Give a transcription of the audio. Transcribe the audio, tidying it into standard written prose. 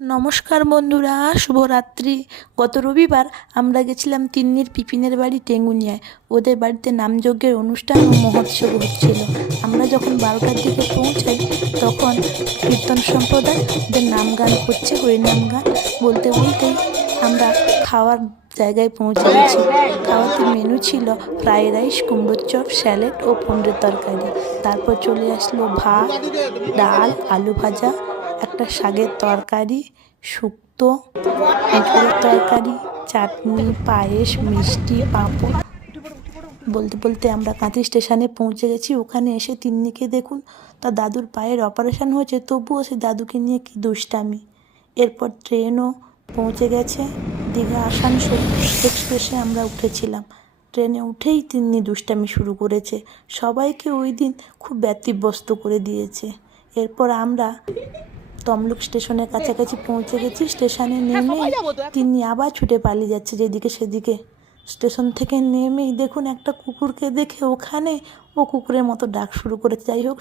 নমস্কার বন্ধুরা, শুভরাত্রি। গত রবিবার আমরা গেছিলাম তিন্নির পিপিনের বাড়ি টেঙ্গুনিয়ায়। ওদের বাড়িতে নামযজ্ঞের অনুষ্ঠান ও মহোৎসব হচ্ছিল। আমরা যখন 12টার দিকে পৌঁছাই তখন কীর্তন সম্প্রদায় ওদের নাম গান করছে, হরিনাম গান। বলতে বলতেই আমরা খাওয়ার জায়গায় পৌঁছে গেছি। খাওয়াতে মেনু ছিল ফ্রাইড রাইস, কুমড়োর চপ, স্যালাড ও পনিরের তরকারি। তারপর চলে আসলো ভাত, ডাল, আলু ভাজা, একটা শাকের তরকারি, শুক্তো, এঁচোড়ের তরকারি, চাটনি, পায়েস, মিষ্টি, পাঁপড়। বলতে বলতে আমরা কাঁথি স্টেশনে পৌঁছে গেছি। ওখানে এসে তিন্নিকে দেখুন, তার দাদুর পায়ের অপারেশন হয়েছে, তবুও সে দাদুকে নিয়ে কী দুষ্টামি। এরপর ট্রেনও পৌঁছে গেছে। দীঘা আসানসোল এক্সপ্রেসে আমরা উঠেছিলাম। ট্রেনে উঠেই তিন্নি দুষ্টামি শুরু করেছে। সবাইকে ওই দিন খুব ব্যতিব্যস্ত করে দিয়েছে। এরপর আমরা তমলুক স্টেশনের কাছাকাছি পৌঁছে গেছি। স্টেশনে নেমেই তিনি আবার ছুটে পালিয়ে যাচ্ছে যেদিকে সেদিকে। স্টেশন থেকে নেমেই দেখুন একটা কুকুরকে দেখে ওখানে ও কুকুরের মতো ডাক শুরু করেছে। যাই হোক,